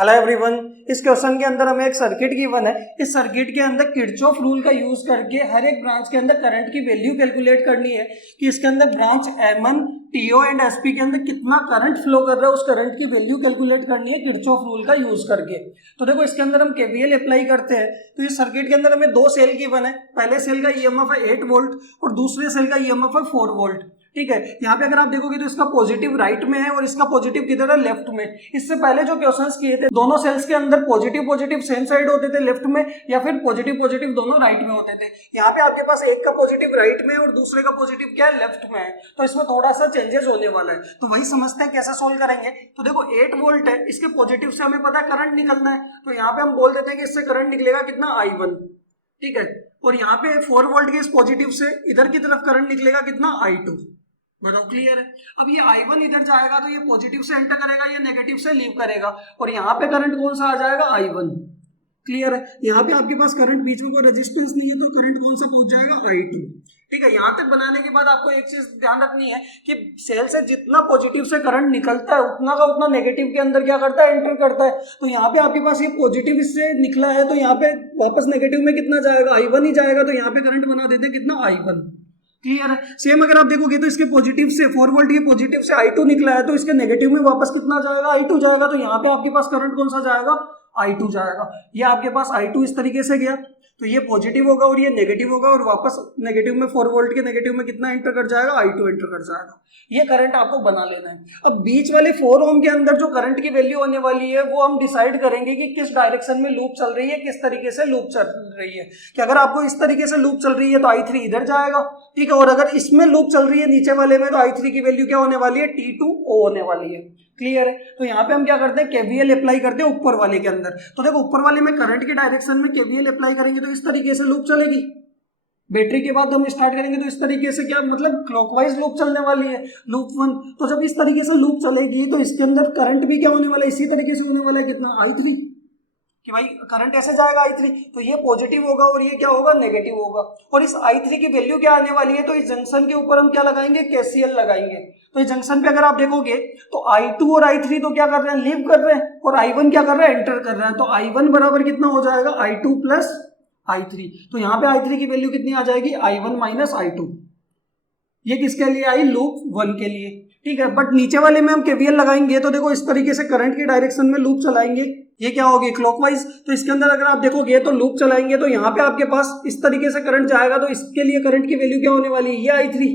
Hello everyone. इस question के अंदर हमें एक सर्किट गिवन है। इस सर्किट के अंदर किरचॉफ रूल का यूज करके हर एक ब्रांच के अंदर करंट की वैल्यू कैलकुलेट करनी है कि इसके अंदर branch M1 TO and SP के अंदर कितना करंट फ्लो कर रहा है, उस करंट की वैल्यू कैलकुलेट करनी है किरचॉफ रूल का यूज करके। तो देखो इसके अंदर हम KVL अप्लाई करते हैं। तो इस सर्किट के अंदर हमें दो सेल गिवन है। पहले सेल का EMF है 8 वोल्ट और दूसरे सेल का EMF है 4 वोल्ट। ठीक है, यहाँ पे अगर आप देखोगे तो इसका पॉजिटिव राइट में है और इसका पॉजिटिव किधर है, लेफ्ट में। इससे पहले जो क्वेश्चंस किए थे दोनों सेल्स के अंदर पॉजिटिव पॉजिटिव सेम साइड होते थे लेफ्ट में, या फिर पॉजिटिव पॉजिटिव दोनों राइट में होते थे। यहाँ पे आपके पास एक का पॉजिटिव राइट में और दूसरे का पॉजिटिव क्या है, लेफ्ट में है। तो इसमें थोड़ा सा चेंजेस होने वाला है, तो वही समझते हैं कैसे सोल्व करेंगे। तो देखो 8 वोल्ट है, इसके पॉजिटिव से हमें पता करंट निकलना है, तो यहाँ पे हम बोल देते हैं कि इससे करंट निकलेगा कितना, I1। ठीक है, और यहाँ पे 4 वोल्ट के इस पॉजिटिव से इधर की तरफ करंट निकलेगा कितना, I2। बताओ क्लियर है। अब ये I1 इधर जाएगा तो ये पॉजिटिव से एंटर करेगा, ये नेगेटिव से लीव करेगा, और यहाँ पे करंट कौन सा आ जाएगा, I1। क्लियर है। यहाँ पे आपके पास करंट, बीच में कोई रेजिस्टेंस नहीं है, तो करंट कौन सा पहुंच जाएगा, I2। ठीक है, यहाँ तक बनाने के बाद आपको एक चीज ध्यान रखनी है कि सेल से जितना पॉजिटिव से करंट निकलता है उतना का उतना नेगेटिव के अंदर क्या करता है, एंटर करता है। तो यहाँ पे आपके पास ये पॉजिटिव इससे निकला है, तो यहाँ पे वापस नेगेटिव में कितना जाएगा, I1 ही जाएगा। तो यहाँ पे करंट बना देते हैं कितना, I1। क्लियर है। सेम अगर आप देखोगे तो इसके पॉजिटिव से 4 वोल्ट के पॉजिटिव से I2 निकला है, तो इसके नेगेटिव में वापस कितना जाएगा, I2 जाएगा। तो यहाँ पे आपके पास करंट कौन सा जाएगा, I2 जाएगा। ये आपके पास I2 इस तरीके से गया, तो ये पॉजिटिव होगा और ये नेगेटिव होगा, और वापस नेगेटिव में 4 वोल्ट के नेगेटिव में कितना एंटर कर जाएगा, I2 एंटर कर जाएगा। ये करंट आपको बना लेना है। अब बीच वाले 4 ओम के अंदर जो करंट की वैल्यू होने वाली है वो हम डिसाइड करेंगे कि किस डायरेक्शन में लूप चल रही है, किस तरीके से लूप चल रही है। कि अगर आपको इस तरीके से लूप चल रही है तो I3 इधर जाएगा। ठीक है, और अगर इसमें लूप चल रही है नीचे वाले में, तो I3 की वैल्यू क्या होने वाली है, T2O होने वाली है। क्लियर है। तो यहाँ पे हम क्या करते हैं, KVL अप्लाई करते हैं ऊपर वाले के अंदर। तो देखो ऊपर वाले में करंट की डायरेक्शन में KVL अप्लाई करेंगे तो इस तरीके से लूप चलेगी। बैटरी के बाद हम स्टार्ट करेंगे तो इस तरीके से, क्या मतलब क्लॉकवाइज लूप चलने वाली है, लूप 1। तो जब इस तरीके से लूप चलेगी तो इसके अंदर करंट भी क्या होने वाला है, इसी तरीके से होने वाला है कितना, I3। कि भाई करंट ऐसे जाएगा I3, तो ये पॉजिटिव होगा और ये क्या होगा, नेगेटिव होगा। और इस I3 की वैल्यू क्या आने वाली है, तो इस जंक्शन के ऊपर हम क्या लगाएंगे, KCL लगाएंगे। तो इस जंक्शन पे अगर आप देखोगे तो I2 और I3 तो क्या कर रहे हैं, लीव कर रहे हैं, और I1 क्या कर रहा है, एंटर कर रहा है। तो I1 बराबर कितना हो जाएगा, I2 प्लस I3। तो यहाँ पे I3 की वैल्यू कितनी आ जाएगी, I1 माइनस I2। ये किसके लिए आई, लूप 1 के लिए। ठीक है, बट नीचे वाले में हम KVL लगाएंगे तो देखो इस तरीके से करंट की डायरेक्शन में लूप चलाएंगे, ये क्या होगी, क्लॉकवाइज। तो इसके अंदर अगर आप देखोगे तो लूप चलाएंगे तो यहाँ पे आपके पास इस तरीके से करंट जाएगा, तो इसके लिए करंट की वैल्यू क्या होने वाली है, ये I3।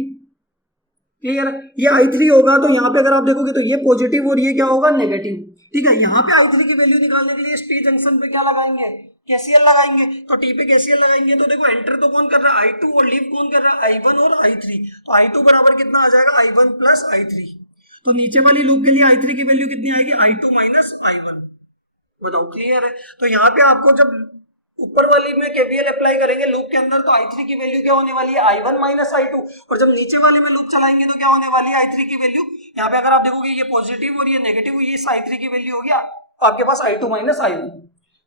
क्लियर, ये I3 होगा। तो यहाँ पे अगर आप देखोगे तो ये पॉजिटिव और ये क्या होगा, नेगेटिव। ठीक है, यहाँ पे I3 की वैल्यू निकालने के लिए इस T जंक्शन पे क्या लगाएंगे, KCL लगाएंगे। तो T पे KCL लगाएंगे तो देखो एंटर तो कौन कर रहा है, I2, और लीव कौन कर रहा है, I1 और I3। तो I2 बराबर कितना आ जाएगा, I1 प्लस I3। तो नीचे वाली लूप के लिए I3 की वैल्यू कितनी आएगी, I2 माइनस I1। बताओ क्लियर है। तो यहाँ पे आपको जब ऊपर वाली में KVL अप्लाई करेंगे लूप के अंदर, तो I3 की वैल्यू क्या होने वाली है, I1 माइनस I2। और जब नीचे वाले में लूप चलाएंगे तो क्या होने वाली है, I3 की वैल्यू, यहाँ पे अगर आप देखोगे ये पॉजिटिव और ये नेगेटिव, ये I3 की वैल्यू हो गया आपके पास I2 माइनस I1।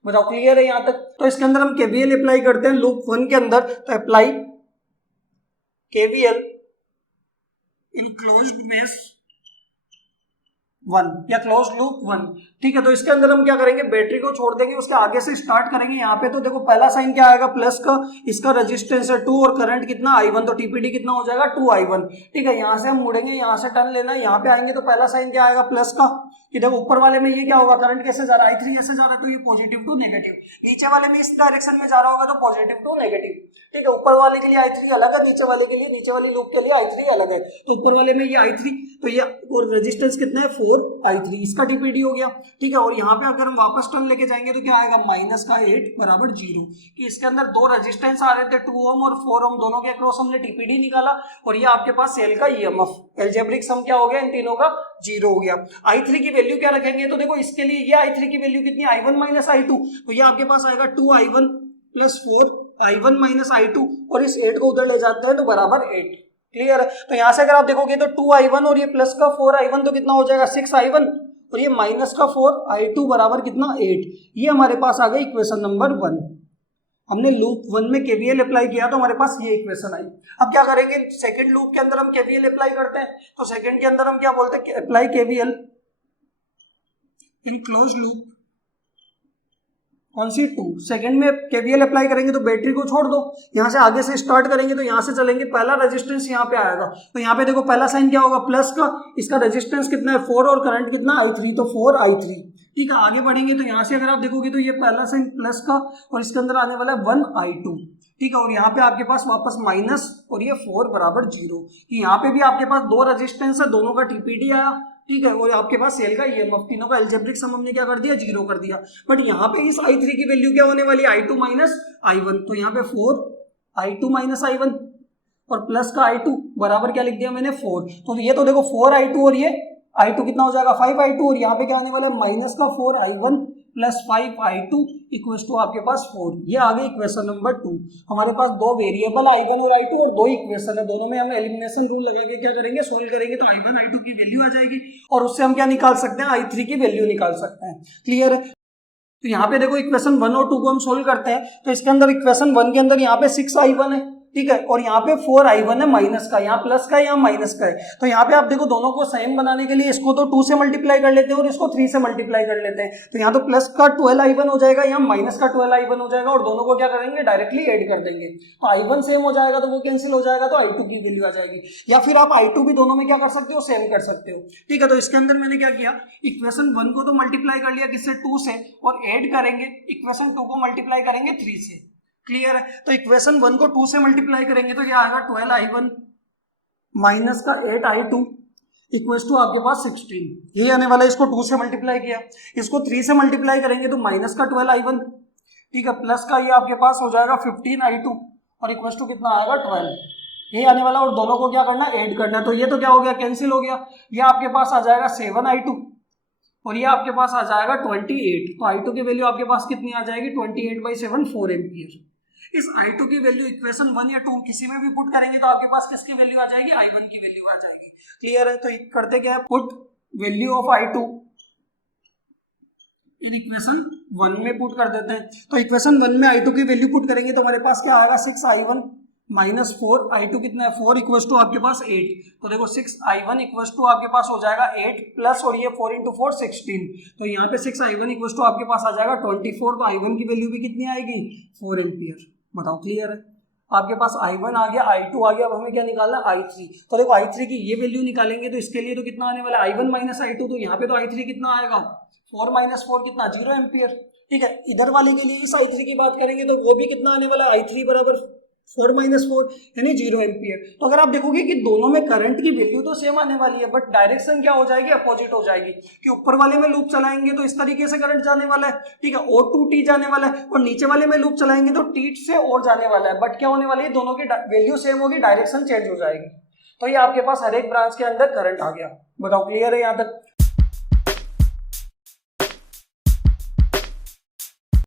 बताओ क्लियर है यहाँ तक। तो इसके अंदर हम KVL अप्लाई करते हैं लूप 1 के अंदर। तो अप्लाई KVL इन क्लोज्ड मेश 1 या क्लोज लूप 1। ठीक है, तो इसके अंदर हम क्या करेंगे, बैटरी को छोड़ देंगे, उसके आगे से स्टार्ट करेंगे। यहाँ पे तो देखो पहला साइन क्या आएगा, प्लस का, इसका रेजिस्टेंस है 2 और करंट कितना, I1। तो TPD कितना हो जाएगा, 2I1। ठीक है, यहाँ से हम मुड़ेंगे, यहाँ से टर्न लेना है, यहाँ पे आएंगे तो पहला साइन क्या आएगा, प्लस का। कि देखो ऊपर वाले में ये क्या होगा, करंट कैसे जा रहा है, I3 ऐसे जा रहा है, तो ये पॉजिटिव टू नेगेटिव। नीचे वाले में इस डायरेक्शन में जा रहा होगा तो पॉजिटिव टू नेगेटिव। ठीक है, ऊपर वाले के लिए I3 अलग है, नीचे वाले के लिए, नीचे वाली लूप के लिए I3 अलग है। तो ऊपर वाले में ये I3, तो ये और रेजिस्टेंस कितना है, 4I3, इसका TPD हो गया। ठीक है, और यहाँ पे अगर हम वापस टर्न लेके जाएंगे तो क्या आएगा, माइनस का 8 बराबर 0। कि इसके अंदर दो रेजिस्टेंस आ रहे थे, 2 ओम और 4 ओम, दोनों के अक्रॉस हमने TPD निकाला, और ये आपके पास सेल का EMF, एल्जेब्रिक सम क्या हो गया, इन तीनों का 0 हो गया। I3 की वैल्यू क्या रखेंगे, तो देखो इसके लिए ये I3 की वैल्यू कितनी, I1 माइनस I2। तो ये आपके पास आएगा 2I1 plus 4I1 minus I2, और इस 8 को उधर ले जाते हैं तो बराबर 8। क्लियर है। तो यहाँ से अगर आप देखोगे तो 2I1 और ये प्लस का 4I1 तो कितना हो जाएगा, 6I1, और ये माइनस का 4I2 बराबर कितना, 8। ये हमारे पास आ गई इक्वेशन नंबर 1। हमने लूप 1 में KVL अप्लाई किया तो हमारे पास ये इक्वेशन आई। अब क्या करेंगे, सेकंड लूप के अंदर हम KVL अप्लाई करते हैं। तो सेकंड के अंदर हम क्या बोलते हैं, apply KVL in close loop कौन सी 2। सेकंड में केवीएल अप्लाई करेंगे तो बैटरी को छोड़ दो, यहाँ से आगे से स्टार्ट करेंगे तो यहाँ से चलेंगे, पहला रेजिस्टेंस यहाँ पे आएगा, तो यहाँ पे देखो पहला साइन क्या होगा प्लस का, इसका रेजिस्टेंस कितना है 4 और करंट कितना i3, तो 4i3। ठीक है, आगे बढ़ेंगे तो यहाँ से अगर आप देखोगे तो ये पहला साइन प्लस का और इसके अंदर आने वाला है 1i2। ठीक है, और यहाँ पे आपके पास वापस माइनस और ये 4 बराबर 0। यहाँ पे भी आपके पास दो रेजिस्टेंस है, दोनों का टीपीडी आया। ठीक है, और आपके पास सेल का ईएमएफ, तीनों का एल्जेब्रिक सम हमने क्या कर दिया 0 कर दिया। बट यहाँ पे इस i3 की वैल्यू क्या होने वाली है i2 माइनस i1, तो यहाँ पे 4i2 माइनस i1 और प्लस का i2 बराबर क्या लिख दिया मैंने 4। तो ये तो देखो 4i2 और ये i2 कितना हो जाएगा 5i2 और यहाँ पे क्या आने वाला है माइनस का 4i1 plus 5i2 equals to आपके पास 4। ये आ गई इक्वेशन नंबर 2। हमारे पास दो वेरिएबल i1 और i2 और दो इक्वेशन है, दोनों में हम एलिमिनेशन रूल लगा के क्या करेंगे सोल्व करेंगे, तो i1 i2 की वैल्यू आ जाएगी और उससे हम क्या निकाल सकते हैं i3 की वैल्यू निकाल सकते हैं। क्लियर है? तो यहाँ पे देखो इक्वेशन 1 और 2 को हम सोल्व करते हैं, तो इसके अंदर इक्वेशन 1 के अंदर यहाँ पे 6i1 है। ठीक है, और यहाँ पे 4i1 है माइनस का, यहाँ प्लस का है यहाँ माइनस का है। तो यहाँ पे आप देखो दोनों को सेम बनाने के लिए इसको तो 2 से मल्टीप्लाई कर लेते हैं और इसको 3 से मल्टीप्लाई कर लेते हैं, तो यहाँ तो प्लस का 12i1 हो जाएगा, यहाँ माइनस का 12i1 हो जाएगा और दोनों को क्या करेंगे डायरेक्टली ऐड कर देंगे, तो i1 सेम हो जाएगा तो वो कैंसिल हो जाएगा, तो i2 की वैल्यू आ जाएगी। या फिर आप i2 भी दोनों में क्या कर सकते हो सेम कर सकते हो। ठीक है, तो इसके अंदर मैंने क्या किया, इक्वेशन 1 को तो मल्टीप्लाई कर लिया किससे 2 से, और ऐड करेंगे इक्वेशन 2 को मल्टीप्लाई करेंगे 3 से। क्लियर है? तो इक्वेशन 1 को 2 से मल्टीप्लाई करेंगे तो क्या आएगा 12i1 माइनस का 8i2 इक्वल्स टू आपके पास 16। ये आने वाला है, इसको 2 से मल्टीप्लाई किया, इसको 3 से मल्टीप्लाई करेंगे तो माइनस का 12i1, ठीक है, प्लस का ये आपके पास हो जाएगा 15i2 और इक्वल्स टू कितना आएगा 12। ये आने वाला और दोनों को क्या करना है ऐड करना है, तो ये तो क्या हो गया कैंसिल हो गया, ये आपके पास आ जाएगा 7i2 और ये आपके पास आ जाएगा 28। तो i2 की वैल्यू आपके पास कितनी आ जाएगी 28/7 4 एम्पियर। इस i2 की वैल्यू इक्वेशन 1 या 2 किसी में भी पुट करेंगे तो आपके पास किसकी वैल्यू आ जाएगी i1 की वैल्यू आ जाएगी। क्लियर है? तो करते क्या है, put value of i2 in equation 1 में पुट कर देते हैं। तो इक्वेशन 1 में i2 की वैल्यू पुट करेंगे तो हमारे पास क्या आएगा 6i1 माइनस 4i2 कितना है 4 इक्वल्स टू आपके पास 8। तो देखो 6i1 इक्वल्स टू आपके पास हो जाएगा 8 प्लस और ये 4 इंटू 4 16, तो यहाँ पे 6i1 इक्वल्स टू आपके पास आ जाएगा 24। तो i1 की वैल्यू भी कितनी आएगी 4 एम्पियर। बताओ क्लियर है? आपके पास i1 आ गया, i2 आ गया, अब हमें क्या निकालना है i3। तो देखो i3 की ये वैल्यू निकालेंगे तो इसके लिए तो कितना आने वाला है i1 माइनस i2, तो यहाँ पे तो i3 कितना आएगा 4 माइनस 4 कितना 0 एम्पियर। ठीक है, इधर वाले के लिए इस i3 की बात करेंगे तो वो भी कितना आने वाला है i3 बराबर 4 माइनस 4 यानी 0 एम्पियर। तो अगर आप देखोगे कि दोनों में करंट की वैल्यू तो सेम आने वाली है, बट डायरेक्शन क्या हो जाएगी अपोजिट हो जाएगी, कि ऊपर वाले में लूप चलाएंगे तो इस तरीके से करंट जाने वाला है, ठीक है, O2T जाने वाला है, और नीचे वाले में लूप चलाएंगे तो T से और जाने वाला है, बट क्या होने वाली है दोनों की वैल्यू सेम होगी, डायरेक्शन चेंज हो जाएगी। तो ये आपके पास हर एक ब्रांच के अंदर करंट आ गया। बताओ क्लियर है यहाँ तक?